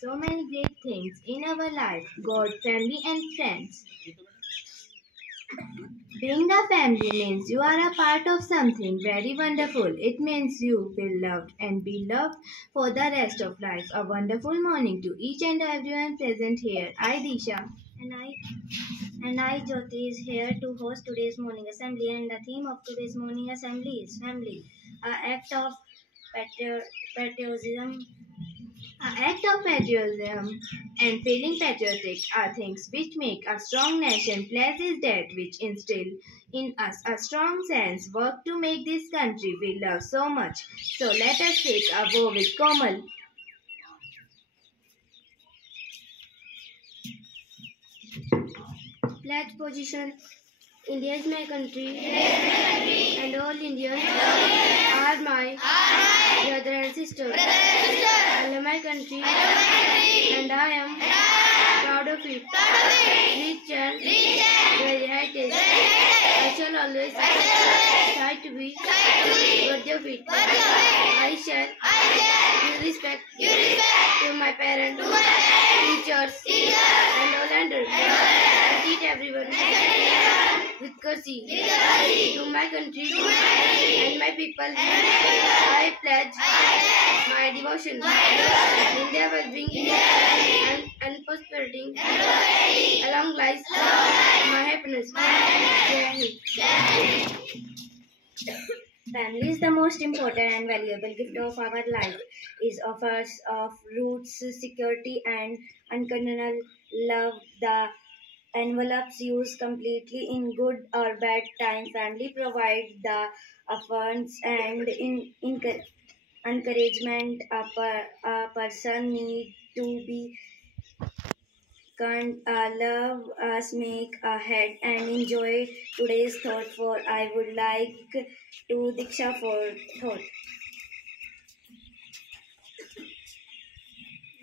so many great things in our life: God, family, and friends. Being a family means you are a part of something very wonderful. It means you will loved and be loved for the rest of life. A wonderful morning to each and everyone present here. I, Disha. And I and I Jyoti is here to host today's morning assembly, and the theme of today's morning assembly is family, an act of patriotism. An act of patriotism and feeling patriotic are things which make a strong nation. Place is that which instill in us a strong sense. Work to make this country we love so much. So let us take a bow with Komal. Pledge position. India is my country, and all Indians are my brother and sister. I love my country, and I am proud of it. Rich and very heritage. I shall always try to be worthy of it. I shall give respect to my parents, teachers, and all elders. I treat everyone with courtesy to my country and my people. I pledge my devotion in their well-being and prosperity. Along lies my happiness. Family is the most important and valuable gift of our life. It offers of roots, security, and unconditional love. The envelopes used completely in good or bad time. Family provides the funds and encouragement a person need to be kind, love us, make ahead, and enjoy today's thought. For I would like to Diksha for thought.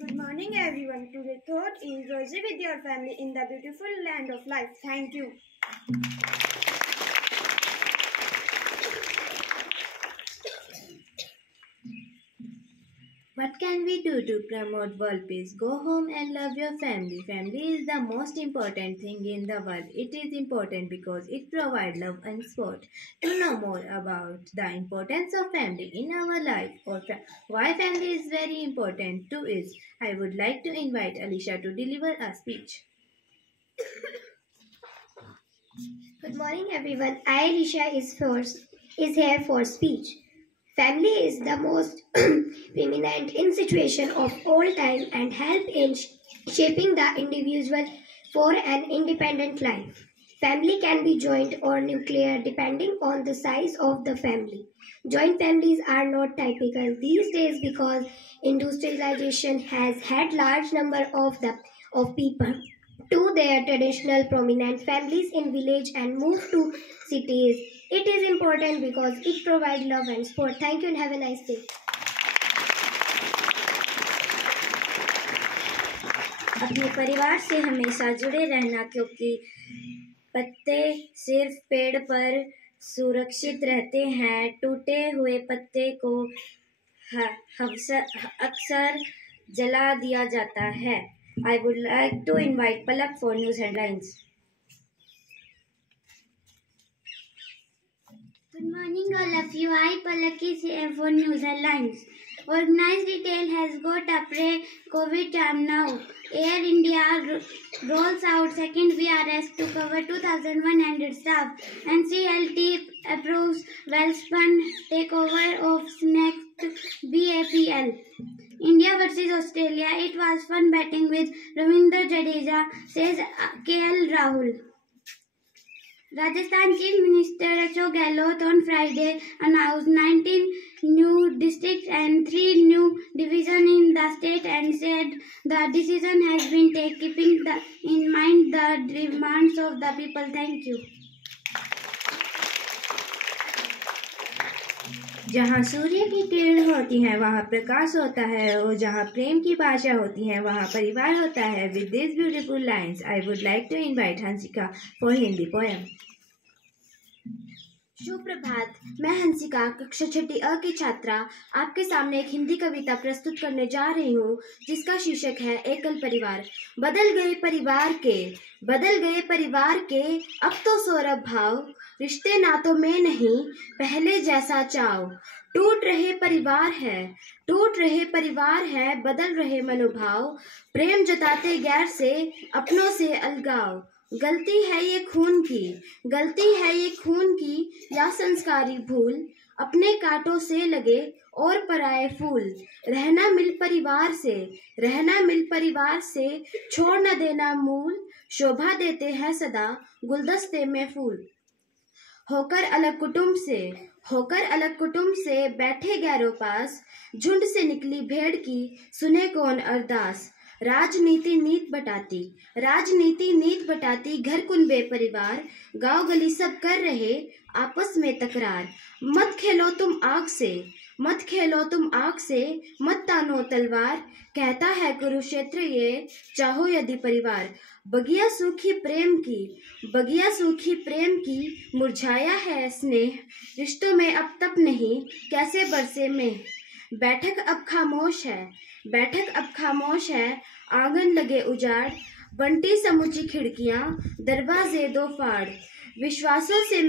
Good morning, everyone. Today thought is Rosie with your family in the beautiful land of life. Thank you. What can we do to promote world peace? Go home and love your family. Family is the most important thing in the world. It is important because it provides love and support. To know more about the importance of family in our life or why family is very important to us, I would like to invite Alicia to deliver a speech. Good morning, everyone. I, Risha, is here for speech. Family is the most preeminent institution of all time and help in shaping the individual for an independent life. Family can be joint or nuclear depending on the size of the family. Joint families are not typical these days because industrialization has had large number of people to their traditional prominent families in village and move to cities. It is important because it provides love and support. Thank you and have a nice day. अपने परिवार से हमेशा जुड़े रहना क्योंकि पत्ते सिर्फ पेड़ पर सुरक्षित रहते हैं टूटे हुए पत्ते को अक्सर जला दिया जाता है I would like to invite Palak for news headlines. Good morning, all of you. I, Palak, is here for news headlines. Organized retail has got a pre-COVID jam now. Air India rolls out second VRS to cover 2,100 staff. NCLT approves well-spun takeover of next BAPL. India versus Australia. It was fun batting with Ravindra Jadeja, says KL Rahul. Rajasthan Chief Minister Ashok Gehlot on Friday announced 19 new districts and 3 new divisions in the state and said the decision has been taken keeping in mind the demands of the people. Thank you. जहाँ सूर्य की किरण होती है वहाँ प्रकाश होता है और जहाँ प्रेम की भाषा होती है वहाँ परिवार होता है. With these beautiful lines, I would like to invite Hansika for Hindi poem. सुप्रभात। मैं हंसिका कक्षा छठी अ की छात्रा आपके सामने एक हिंदी कविता प्रस्तुत करने जा रही हूँ, जिसका शीर्षक है एकल परिवार। बदल गए परिवार के अब तो सौरभ भाव, रिश्ते नातों में नहीं पहले जैसा चाव। टूट रहे परिवार है, बदल रहे मनोभाव, प्रेम जताते गैर से, अपनों से अलगाव। गलती है ये खून की या संस्कारी भूल, अपने कांटों से लगे और पराए फूल। रहना मिल परिवार से, छोड़ न देना मूल, शोभा देते हैं सदा गुलदस्ते में फूल। होकर अलग कुटुंब से बैठे गैरों पास, झुंड से निकली भेड़ की सुने कौन अरदास। राजनीति नीत बटाती घर कुनबे परिवार, गांव गली सब कर रहे आपस में तकरार। मत खेलो तुम आग से, मत तानो तलवार, कहता है कुरुक्षेत्र ये, चाहो यदि परिवार। बगिया सूखी प्रेम की मुरझाया है स्नेह, रिश्तों में अब तप नहीं कैसे बरसे में। बैठक अब खामोश है, आंगन लगे उजाड़, बंटी समूची खिड़कियां, दरवाजे दो फाड़। विश्वासों से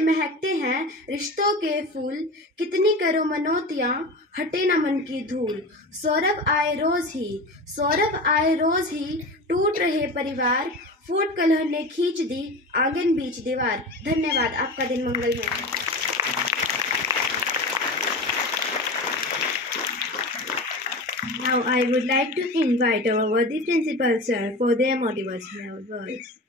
महकते हैं रिश्तों के फूल, कितनी करो मनोतियां हटे न मन की धूल। सौरभ आए रोज ही टूट रहे परिवार, फूट कलह ने खींच दी आंगन बीच दीवार। धन्यवाद। आपका दिन मंगलमय। Now I would like to invite our worthy principal sir for their motivational words.